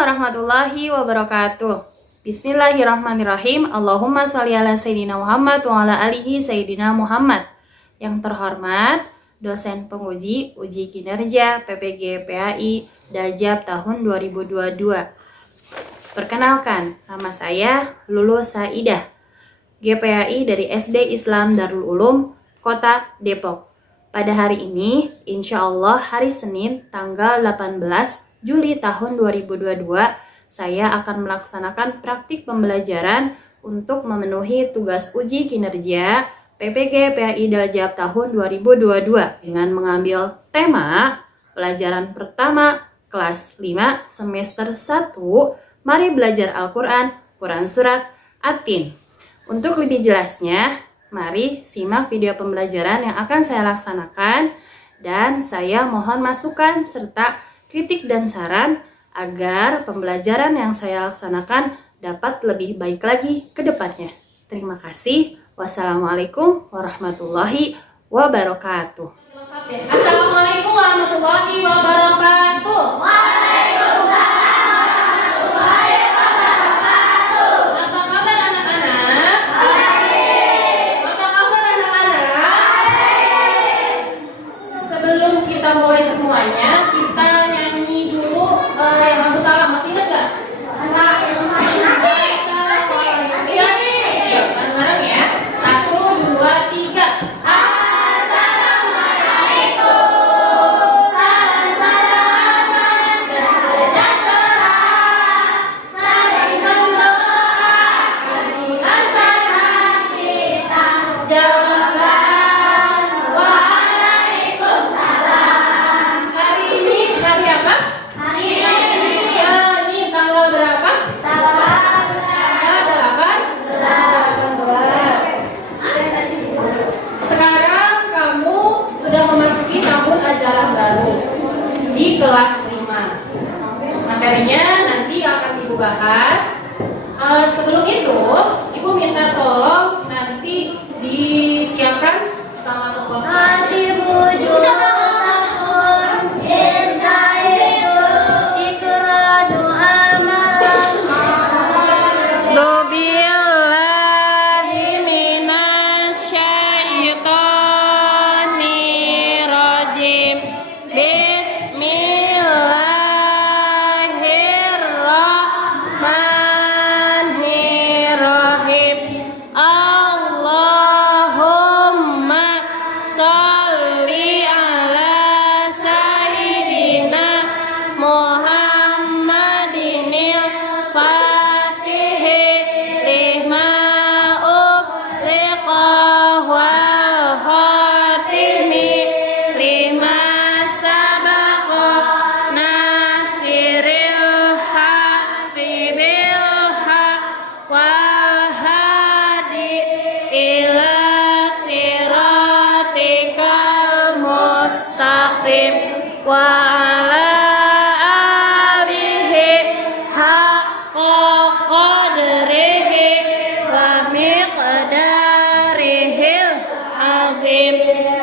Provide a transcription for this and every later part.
warahmatullahi wabarakatuh. Bismillahirrahmanirrahim. Allahumma sholli ala Sayyidina Muhammad wa ala alihi Sayyidina Muhammad. Yang terhormat, dosen penguji uji kinerja PPG PAI Dajab tahun 2022. Perkenalkan, nama saya Lulu Saidah, GPAI dari SD Islam Darul Ulum, Kota Depok. Pada hari ini, insya Allah hari Senin tanggal 18 Juli tahun 2022, saya akan melaksanakan praktik pembelajaran untuk memenuhi tugas uji kinerja PPG PAI Dajab tahun 2022 dengan mengambil tema pelajaran pertama kelas 5 semester 1, mari belajar Al-Quran, Quran Surat At-Tin. Untuk lebih jelasnya, mari simak video pembelajaran yang akan saya laksanakan dan saya mohon masukan serta kritik dan saran agar pembelajaran yang saya laksanakan dapat lebih baik lagi ke depannya. Terima kasih. Wassalamualaikum warahmatullahi wabarakatuh. Assalamualaikum warahmatullahi wabarakatuh. Kita mulai semuanya, kita nyanyi dulu yang Abu Salam, masih ingat gak? Bareng-bareng ya, 1, 2, 3. Assalamualaikum, salam-salaman dan sejahtera, saling mendoakan di antara kita. Jawabkan, waalaikumsalam. Hari ini hari apa? Hari ini tanggal berapa? Tanggal 18. Sekarang kamu sudah memasuki tahun ajaran baru di kelas 5. Materinya nanti akan Ibu bahas. Sebelum itu, Ibu minta tolong nanti disiapkan sama tokoh.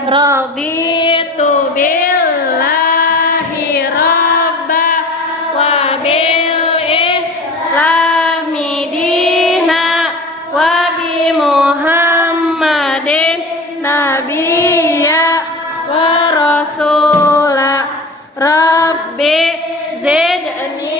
Raditu billahi rabba wa bil islami dina wa bi muhammadin nabiyya wa rasula. Rabbi zidni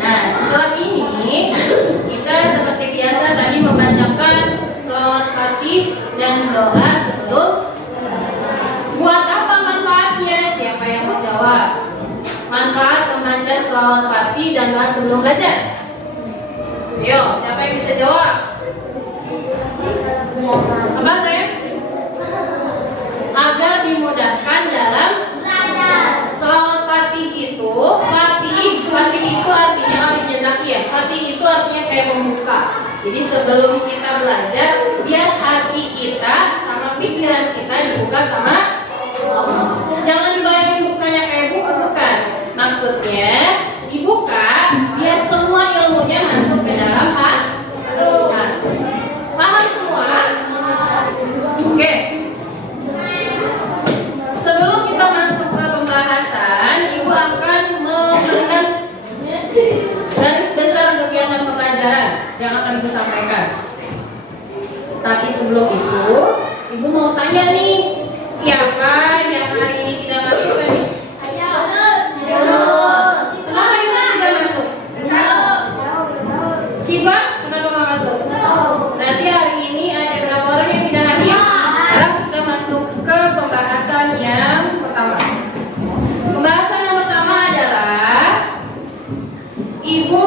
Nah, setelah ini kita seperti biasa tadi membacakan selawat Fatih dan doa sebelum. Buat apa manfaatnya? Siapa yang mau jawab? Manfaat membaca selawat Fatih dan doa sebelum belajar. Yo, siapa yang bisa jawab? Apa saya? Agar dimudahkan dalam selawat Fatih itu, Fatih itu artinya al-jazakiyah. Fatih itu artinya kayak membuka. Jadi sebelum kita belajar, biar hati kita sama pikiran kita dibuka sama Allah. Jangan dibayangin maksudnya dibuka biar semua ilmunya masuk ke dalam hati. Paham semua? Oke. Sebelum kita masuk ke pembahasan, Ibu akan memberikan garis besar kegiatan pembelajaran yang akan Ibu sampaikan. Tapi sebelum itu, Ibu mau tanya nih, siapa yang hari ini tidak masuk nih? Kenapa Yunus tidak masuk? Shiva, kenapa nggak masuk? Berarti hari ini ada berapa orang yang tidak hadir? Sekarang kita masuk ke pembahasan yang pertama. Pembahasan yang pertama adalah Ibu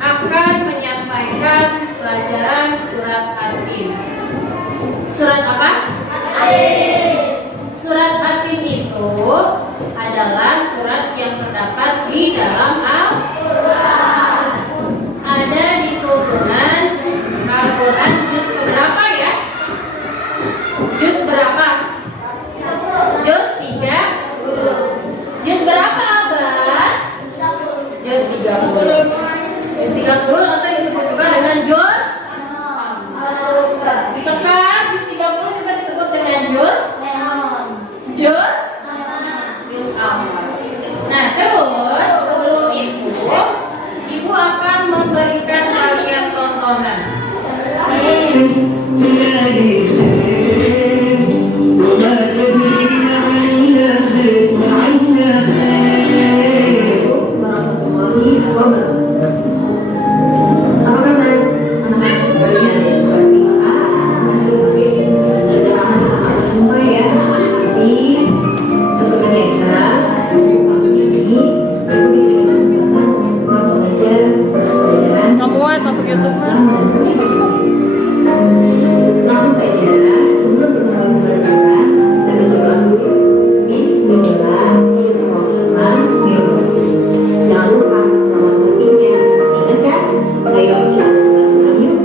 akan menyampaikan pelajaran surat Atin. Surat apa? Surat Atin itu adalah surat yang terdapat di dalam Al-Quran. Ada di susunan Al-Quran juz berapa ya? Juz berapa? Juz 3. Juz berapa Abbas? Juz 30. Juz 30 atau disebut juga dengan juz. Sekar juz 30 juga disebut dengan juz. Juz Ammar. Nah terus sebelum itu Ibu akan memberikan kalian tontonan. Kamu masuk YouTube. Langsung saja, sebelum kita mulai pelajaran, kita berdoa dulu. Bismillahirrahmanirrahim. Jangan lupa selamat berikutnya. Masih ingat kan? Ayo kita baca yuk.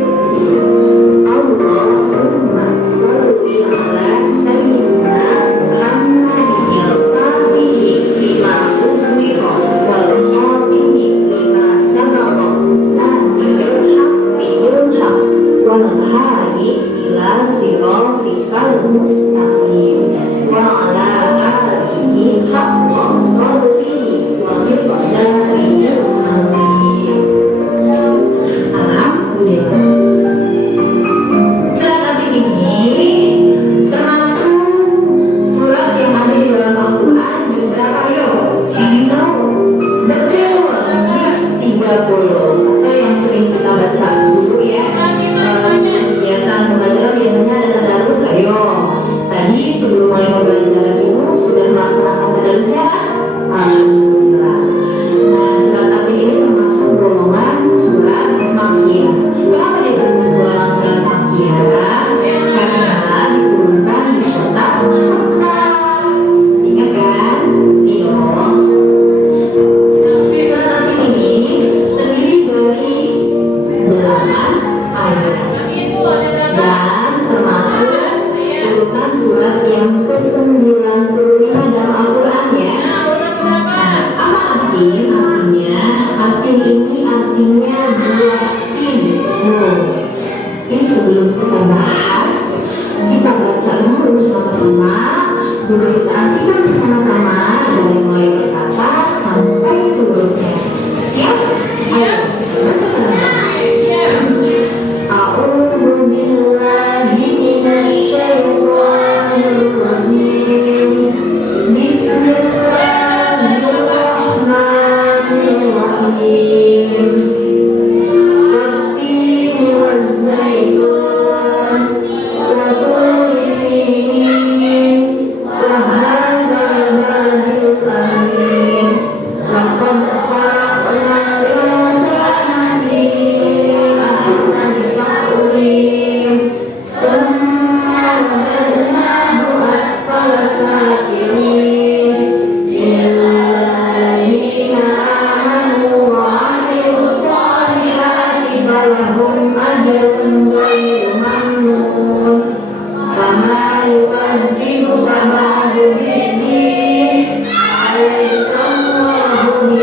Allahumma sholli ala sayyidina Muhammadil fatihi lima ughliqa wal khatimi lima sabaqa nasiril haqqi bil haqq wal hadi ila siratikal mustaqim wa ala alihi haqqa qadrihi wa miqdarihil azim. Alhamdulillah. Surat ini termasuk surat yang ada di dalam Al-Quran. Juz berapa yuk? Sino? Betul, juz 30 atau yang sering kita baca dulu ya. Kegiatan pembelajaran biasanya ada tadarus. Ayo, tadi sebelum mulai pembelajaran itu sudah melaksanakan tadarus ya? Alhamdulillah. Nah, surat Atin ini termasuk golongan surat Makkiyah. Kenapa disebut golongan surat Makkiyah? Karena diturunkan di kota Makkah. Ingat kan? Sino? Surat Atin ini terdiri dari 8 ayat dan termasuk urutan surat yang ke-95 dalam Al-Quran ya. Apa artinya? Arti ini artinya buatin. Ini sebelum kita bahas, kita baca dulu bersama-sama. Dulu kita artikan bersama-sama dari mulai perkata sampai seluruhnya. Siap? Ayo, baca bersama. A'udzu billahi minasy syaithanir rajim. Bismillahirrahmanirrahim. Wattini wazzaitun wa turi sinin wa hadzal baladil amin. Laqad khalaqnal insana fi ahsani taqwim. Tsumma radadnahu asfala safilin. Lilladzina amanu wa 'amilus shalihati falahum ajrun ghairu mamnun. Kama yu'adzibuka ba'du biddin. Alaysa Allahu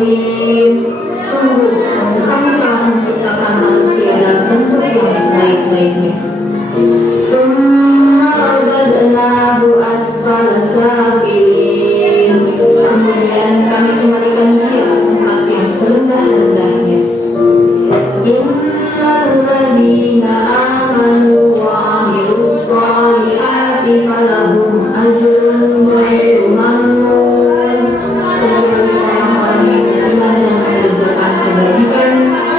Alim. Sungguh, kami telah menciptakan manusia dalam bentuk yang sebaik-baiknya. Summa radadnahu asfala safilin. Kemudian kami kembalikan dia ke tempat yang serendah-rendahnya. Innal ladzina amanu wa 'amilus shalihati falahum ajrun ghairu mamnun. Orang-orang yang beriman dan mengerjakan kebajikan,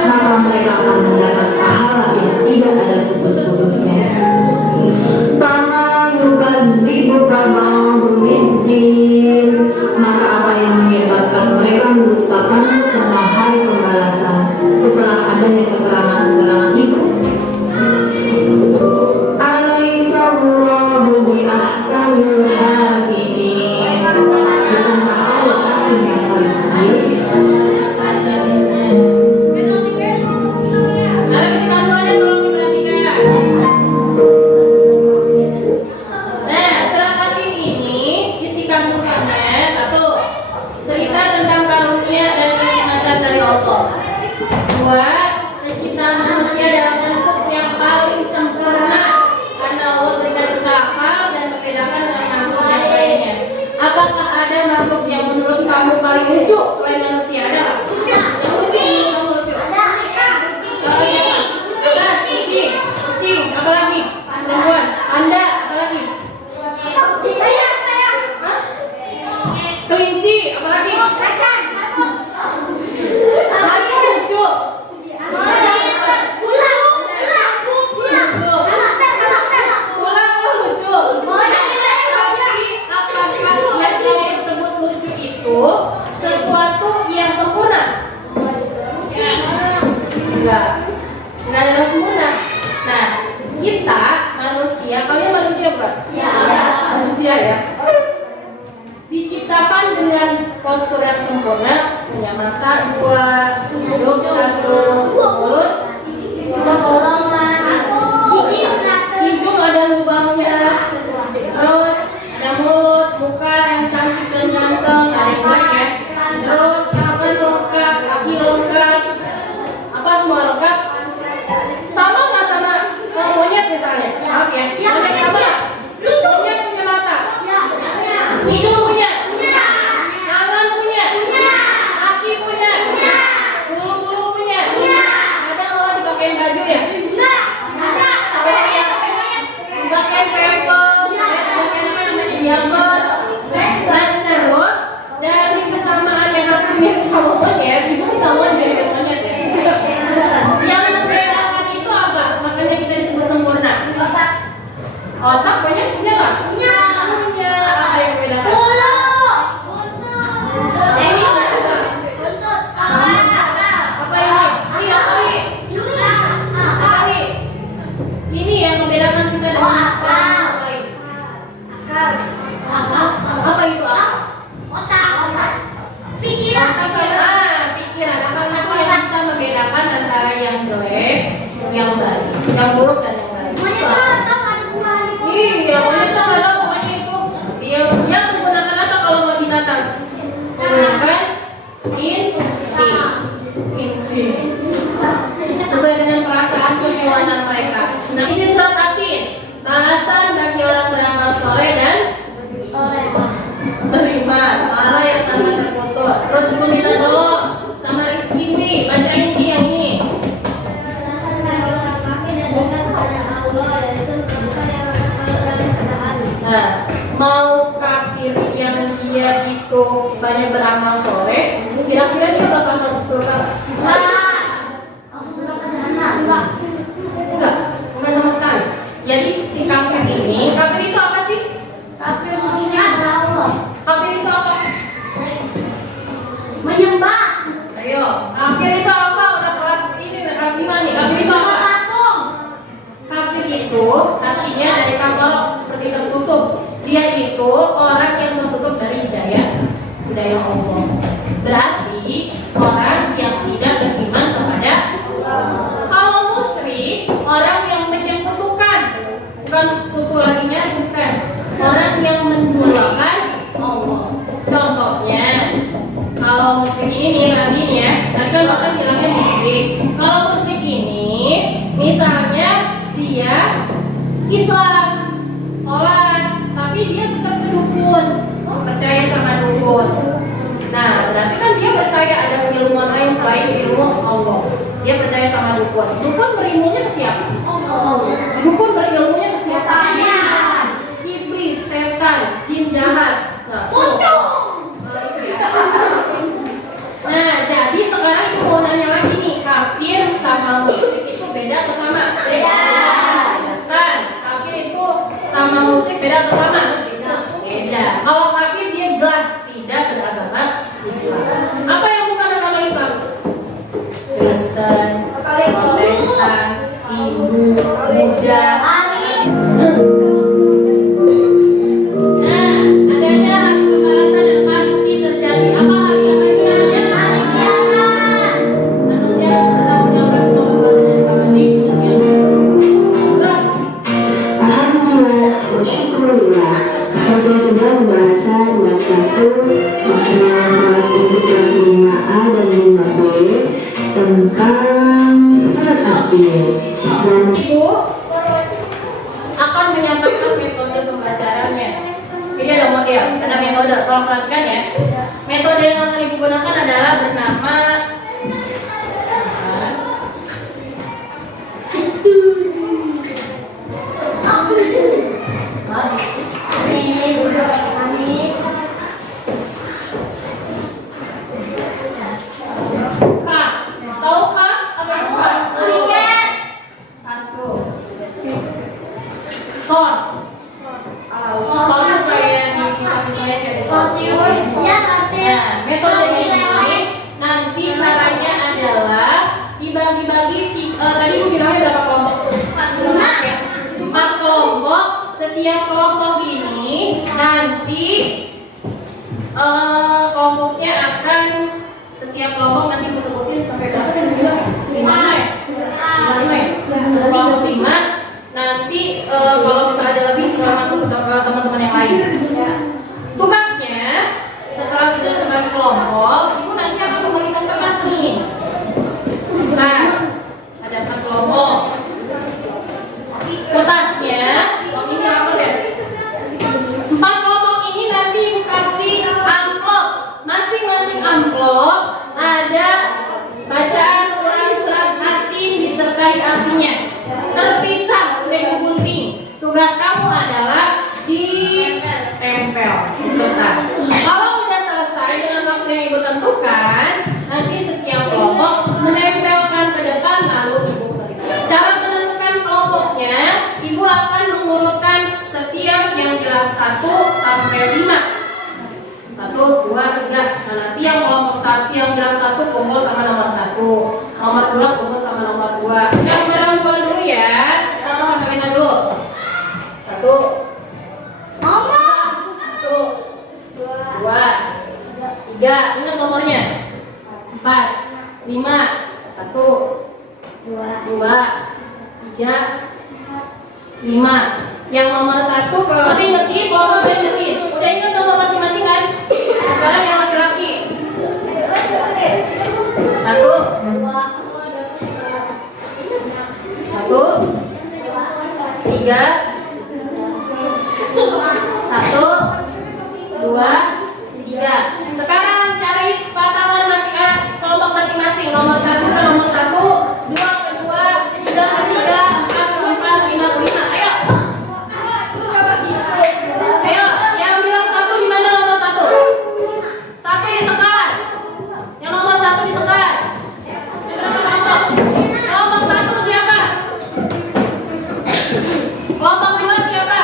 maka mereka akan mendapat pahala yang tidak ada putus-putusnya. Fama yukadzibuka ba'du biddin. Maka apa yang menyebabkan mereka mendustakan tentang hari pembalasan setelah adanya keterangan-keterangan itu? Alaihissallahu biahkamil hakimin. Bukankah Allah yang paling adil? Ada isi panduannya tolong diperhatikan. Nah, surat Hakim ini isi kandungannya satu, cerita tentang karunia dan kenikmatan dari Allah. Dua, penciptaan manusia dalam bentuk yang paling sempurna karena Allah berikan kita akal dan membedakan dengan makhluk yang lainnya. Apakah ada makhluk yang menurut kamu paling lucu selain manusia? Ada nggak? Yang lucu menurut kamu lucu? Kalau siapa? Jelas, kucing, apa lagi? Perempuan, Anda, apa lagi? Hah? Kelinci, apa lagi? Lagi lucu. Ulang lucu. Tapi apakah yang kamu sebut lucu itu sesuatu yang sempurna? Enggak ada yang sempurna. Nah, kita manusia, kalian manusia bukan? Manusia ya. Diciptakan dengan postur yang sempurna, punya mata dua, hidung satu, mulut hidung ada lubangnya, terus ada mulut, muka yang cantik dan ganteng, ada yang baik ya. Terus tangan lengkap, kaki lengkap, apa semua lengkap. Sama nggak sama monyet misalnya? Maaf ya, monyet sama nggak? Monyet punya mata, hidung punya, tangan punya, kaki punya, bulu-bulu punya. Ada malah dipakein baju ya? Dipakein pampers, dipakein apa namanya, diapers. Dan terus dari kesamaan yang aku mirip sama monyet, ibu sih nggak mau mirip monyet ya. Yang membedakan itu apa? Makanya kita disebut sempurna. Otak banyak punya nggak? Punya. Apa yang membedakan? Apa ini? Iya, apa ini? Ini yang membedakan kita dengan orang lain. Apa itu? Pikiran. Pikiran. Akal itu yang bisa membedakan antara yang jelek, yang baik, yang buruk dan yang baik. Iya, monyet tuh kalau pokoknya itu dia menggunakan apa kalau mau binatang? Menggunakan insting. Sesuai dengan perasaan kehewanan mereka. Nah, isi surat Atin, balasan bagi orang beramal soleh dan beriman, pahala yang tanpa terputus. Terus minta tolong sama Rizky nih, bacain dia nih. Nah, mau kafir yang dia itu banyak beramal soleh, kira-kira dia bakal masuk surga nggak? Enggak sama sekali. Jadi si kafir ini, kafir itu apa sih? Kafir itu apa? Menyembah. Ayo, kafir itu apa? Udah kelas ini, udah kelas 5 nih. Kafir itu apa? Kafir itu artinya dari kapal seperti tertutup. Dia itu orang yang tertutup dari hidayah Allah. Berarti orang yang tidak beriman kepada Allah. Kalau musyrik, orang yang menyekutukan, bukan kutu lagi bukan. Orang yang menduakan Allah. Contohnya, kalau musyrik ini nih menyebabkan hilangnya musyrik. Kalau musyrik ini, misalnya dia Islam, sholat, tapi dia tetap ke dukun, percaya sama dukun. Nah, berarti kan dia percaya ada ilmu lain selain ilmu Allah. Dia percaya sama dukun. Dukun berilmunya ke siapa? Allah. Dukun berilmunya ke siapa? Iblis, setan, jin jahat. Nah, itu ya. Nah, jadi sekarang itu mau nanya lagi nih, kafir sama musyrik itu beda atau sama? Beda. Kan? Kafir itu sama musyrik beda atau sama? Beda. Kalau kafir dia jelas tidak beragama Islam. Apa yang bukan agama Islam? Kristen, Protestan, Hindu, Buddha. Nah, adanya hari pembalasan yang pasti terjadi. Apa hari apa itu namanya? Hari kiamat. Manusia harus bertanggung jawab atas perbuatannya selama di dunia. Terus, Alhamdulillah, bersyukurlah. Selesai sudah pembahasan bab 1 maksudnya kelas ini kelas 5A dan 5B tentang surat Al-Baqarah. Dan Ibu akan menyampaikan metode pembelajarannya. Jadi ada model, ada metode. Tolong perhatikan ya. Metode yang akan ibu gunakan adalah bernama K. Tahu K? Apa itu K? Satu. Sor. Sor itu kayak di pisau-pisaunya kayak di sor. Nah, metode ini nanti caranya adalah dibagi-bagi. Tadi ibu bilangnya berapa kelompok? 4 ya. 4 kelompok. Setiap kelompok ini nanti kelompoknya akan setiap kelompok nanti ibu sebutin sampai berapa kan? 5 ya? 5 ya? Kelompok 5 nanti kalau misalnya ada lebih bisa masuk ke teman-teman yang lain. Tugasnya setelah sudah terbagi kelompok, ibu nanti akan membagikan kertas nih. Kertas ada 4 kelompok. Kertasnya, ini apa ya? 4 kelompok ini nanti ibu kasih amplop. Masing-masing amplop ada bacaan Quran surat Hatim disertai artinya. Terpisah sudah ibu gunting. Tugas kamu adalah ditempel di kertas. Kalau udah selesai dengan waktu yang ibu tentukan, nanti setiap kelompok menempelkan ke depan lalu ibu periksa. Cara menentukan kelompoknya, ibu akan mengurutkan setiap yang bilang 1 sampai 5. 1, 2, 3. Nah, nanti yang kelompok 1 yang bilang 1 kumpul sama nomor 1, nomor 2 kumpul sama nomor 2. Yang bilang 2 dulu ya. 1 sampai 5 dulu. 1, 2, 3. Ingat nomornya. 4, 5. 1, 2, 3, 5. Yang nomor 1 kalau nanti ngetik, kalau saya ngetik. Udah ingat nomor masing-masing kan? Sekarang yang laki-laki. 1, 3, 1, 2, 3. Sekarang cari pasangan kelompok masing-masing. Nomor 1 ke nomor 1, 2 ke 2, 3 ke 3, 4 ke 4, 5 ke 5. Ayo, yang bilang 1 di mana nomor 1? 1 disekat. Yang nomor 1 disekat. Kelompok 1 siapa? Kelompok 2 siapa?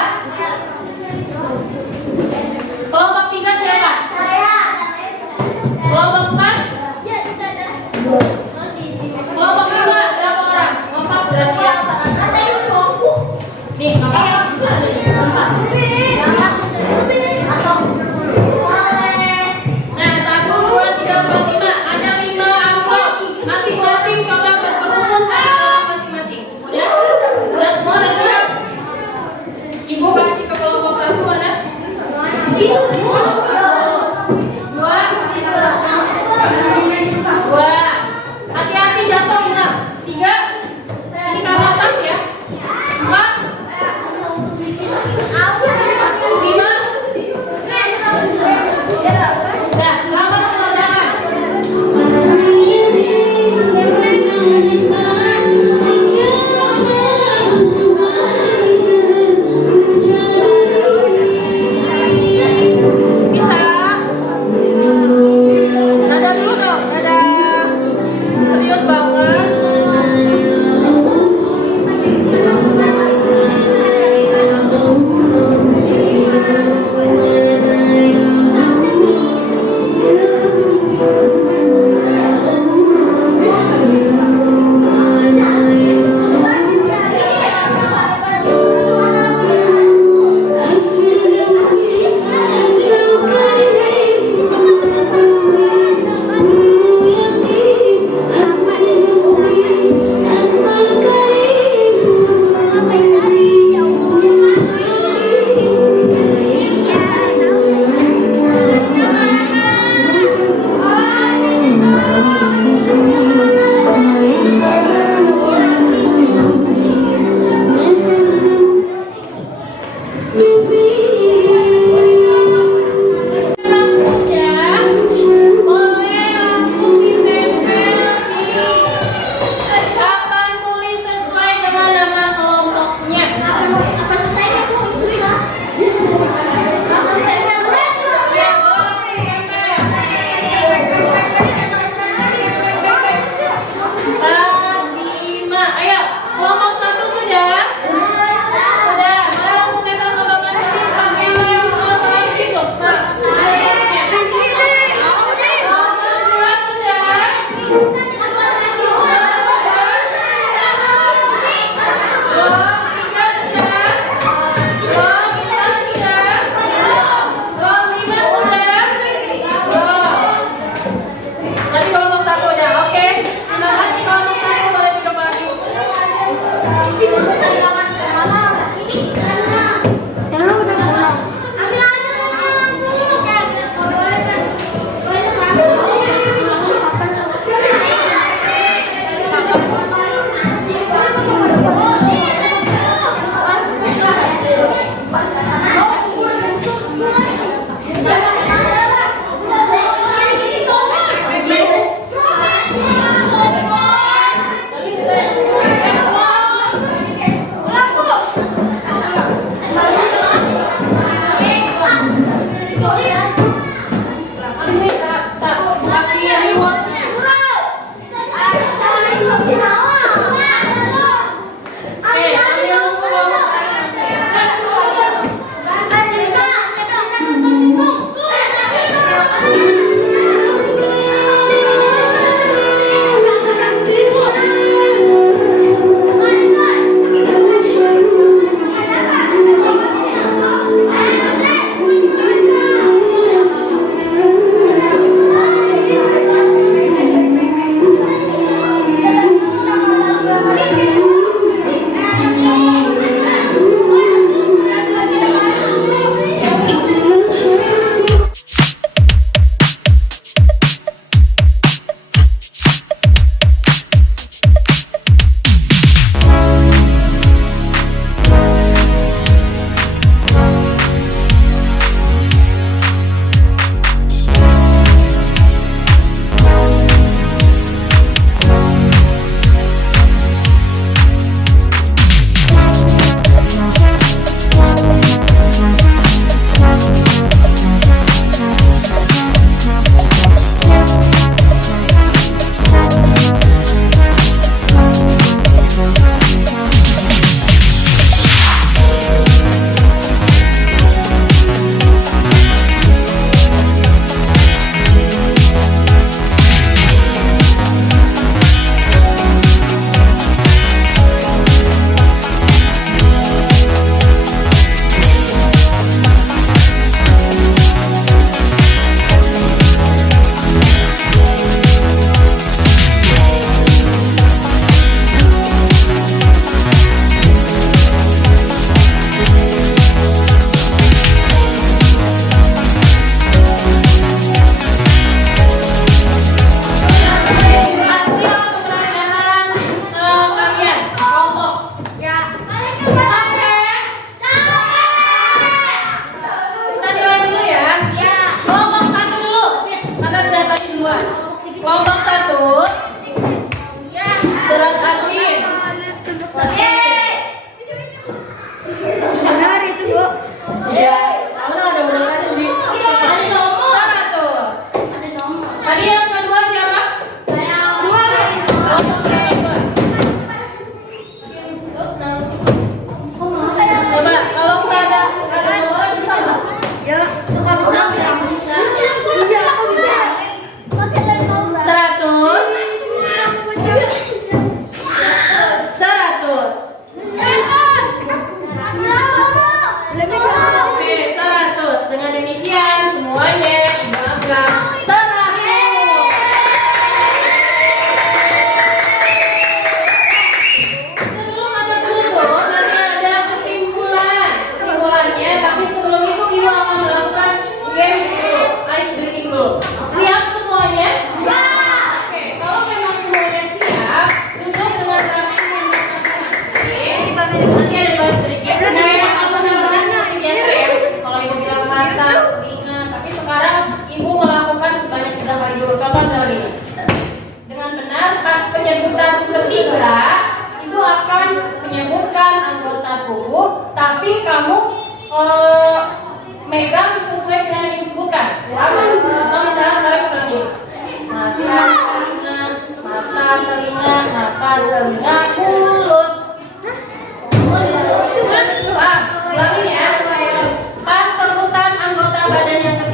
Kelompok 3 siapa? Kelompok 4? Kelompok 5 berapa orang? Kelompok berarti ya? Nih, Nah, 1, 2, 3, 4, 5. Ada 5 amplop. Masing-masing coba berkerumun sama kelompok masing-masing. Udah? Udah semua udah siap? Ibu kasih ke kelompok 1 mana? Itu. 2, 2,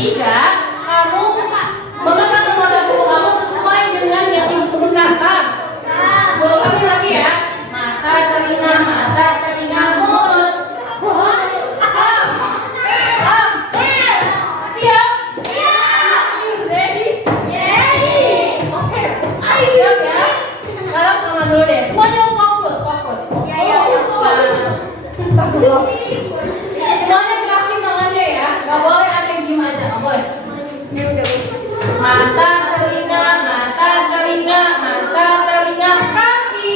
ketiga, kamu memegang lembaga buku kamu sesuai dengan yang disebutkan. Dua kali lagi ya. Mata, telinga, mulut. Siap? Ready? Oke. Siap ya? Sekarang sama dulu deh. Semuanya fokus. Semuanya gerakin tangannya ya. Gak boleh ada yang diem aja. Gak boleh. Mata, telinga, kaki.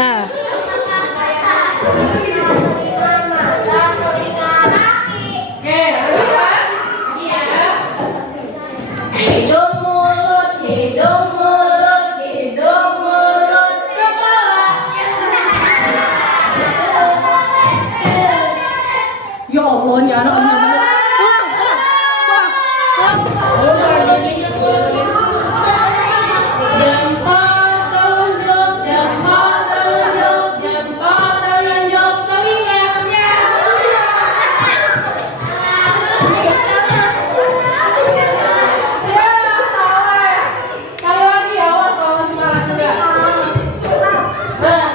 Nah. Oke, lalu ya. Hidung, mulut, kepala. Ya Allah, ini anak bener-bener. Jempol, telunjuk, telinga. Ya, salah ya. Sekali lagi ya, awas kalau salah juga. Nah,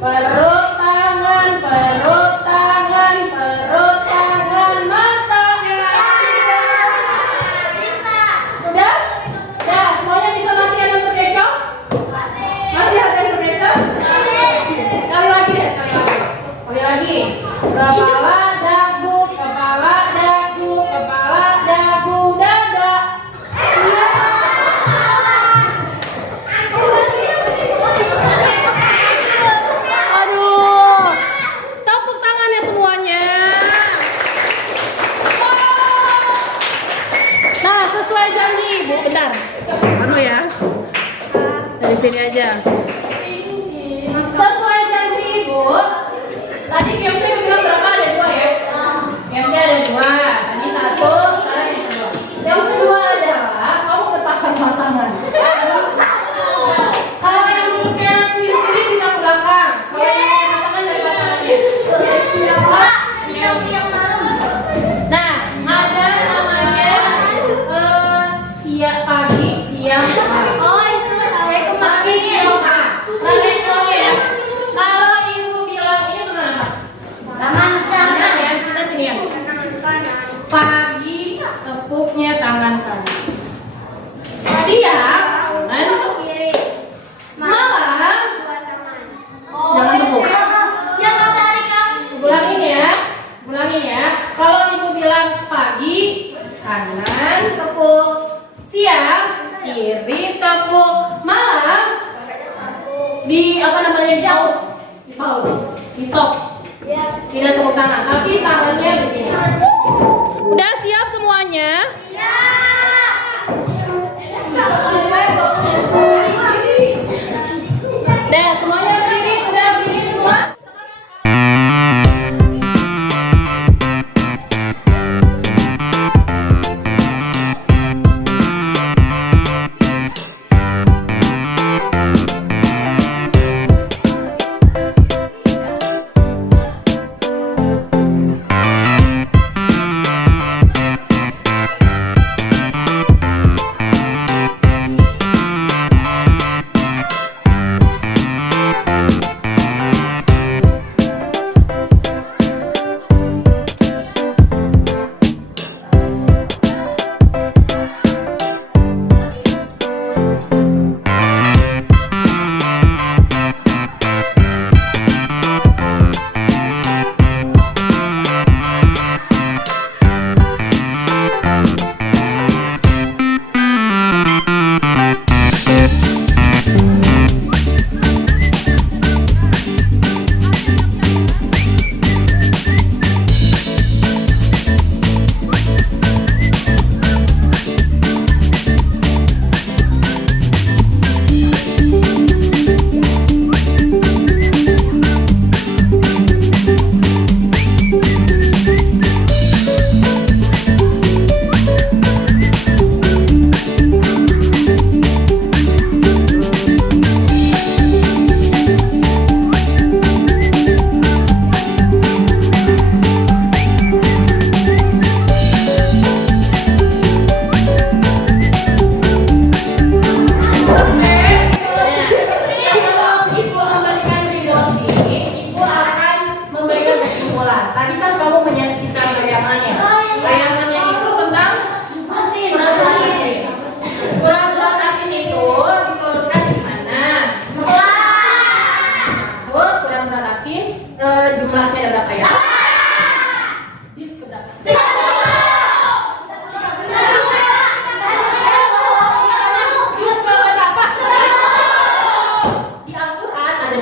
perut tangan, mata. Udah? Ya, semuanya bisa masih ada yang berkecoh? Masih ada yang berkecoh? Sekali lagi deh, sekali lagi. Kepala, dagu, dada. Aduh, tepuk tangannya semuanya. Nah, sesuai janji, Bu. Bentar. Ya. Dari sini aja. Sesuai janji, Bu. Tadi gamesnya bilang berapa? Ada 2 ya? Gamesnya ada 2. Tadi 1, sekarang yang kedua. Yang kedua adalah kamu berpasang-pasangan. Kalau yang duduknya sendiri bisa ke belakang. Kalau yang pasangan dari pasangannya. Nah, ada namanya siang pagi, siang pagi, siang Perhatikan semuanya ya. Kalau ibu bilang ini kemana? Tangan ya, kita sini ya. Pagi, tepuknya tangan kanan. Siang, malam, jangan tepuk. Ulangin ya. Kalau ibu bilang pagi, kanan tepuk. Siang, kiri tepuk. Malam, di apa namanya jauh, di stop. Tidak tepuk tangan, tapi tangannya begini. Udah siap semuanya? Udah semuanya berdiri, sudah berdiri semua?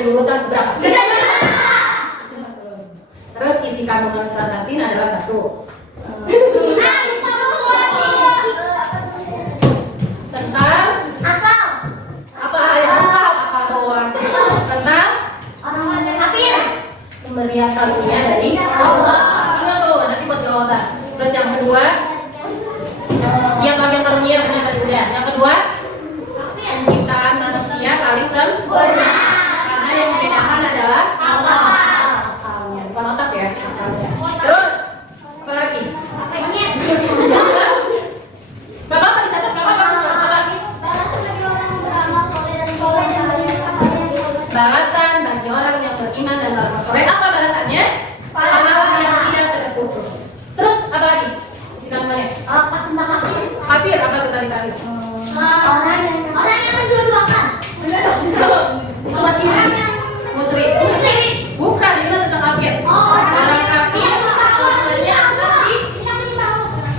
di urutan berapa? Terus isi kandungan surat At-Tin adalah 1. Tentang apa ya? Akal doang. Tentang pemberian karunia dari Allah. Ingat tuh, nanti buat jawaban. Terus yang kedua, yang bagian karunia ternyata udah. Yang kedua, penciptaan manusia paling sempurna. Karena yang membedakan adalah akalnya, bukan otak ya, akalnya. Terus, apa lagi? Gak apa-apa dicatat, gak apa-apa. Apa lagi? Balasan bagi orang yang beriman dan beramal soleh. Apa balasannya? Pahala yang tidak terputus. Terus apa lagi? Silakannya. Kafir apa tuh tadi kafir? Orang yang mendua-duakan. Musyrik. Bukan, ini tentang kafir. Orang kafir selamanya akan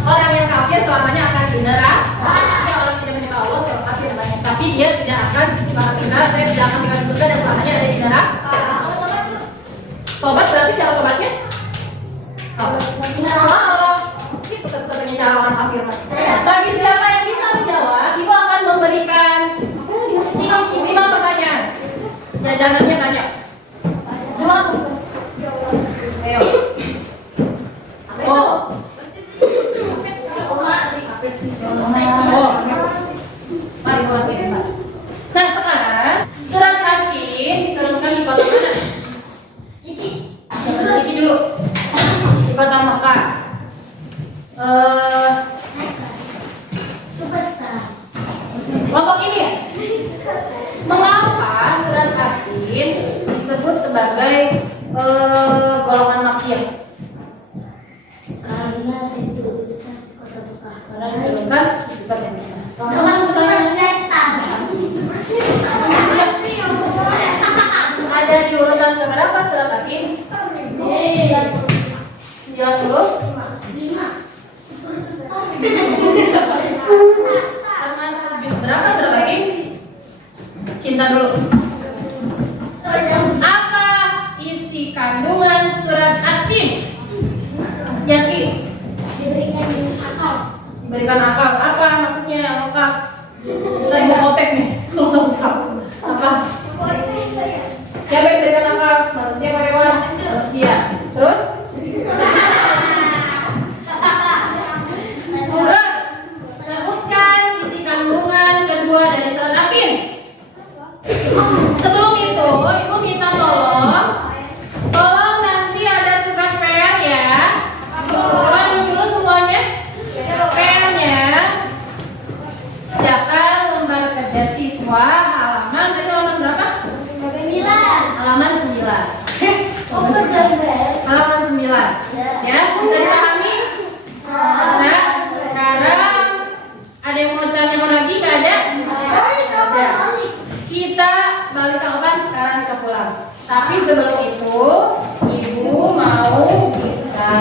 orang yang kafir selamanya akan di neraka. Jadi orang tidak menyembah Allah kalau kafir namanya. Tapi dia tidak akan tinggal di surga dan selamanya ada di neraka. Tobat berarti cara tobatnya? Allah. Itu satu-satunya cara orang kafir. Bagi siapa yang bisa menjawab, ibu akan memberikan 5 pertanyaan. Jajanannya banyak. Ayo. Oh. Mari buat ini, Pak. Nah, sekarang surat At-Tin diturunkan di kota mana? Iki dulu. Di kota Mekah. Kelompok ini ya? Mengapa surat At-Tin disebut sebagai golongan Makkiyah? Karena diturunkan di kota Mekah. Karena diturunkan di kota Mekah. Ada di urutan keberapa surat At-Tin? 90. Termasuk juz berapa surat At-Tin? Cinta dulu. Apa isi kandungan surat At-Tin? Yasi. Diberikan akal. Apa maksudnya yang lengkap? Saya mau kotek nih. Lengkap. Apa? Siapa yang diberikan akal? Manusia apa hewan? Manusia. Terus? Sebutkan isi kandungan kedua dari surat At-Tin. Sebelum itu, ibu minta tolong nanti ada tugas PR ya. Coba dulu semuanya. PR-nya kerjakan lembar kerja siswa halaman berapa? Halaman 9. Halaman 9. Ya, bisa dipahami? Bisa. Sekarang ada yang mau tanya lagi? Gak ada? Ada. Kita balik kapan? Sekarang kita pulang. Tapi sebelum itu, ibu mau kita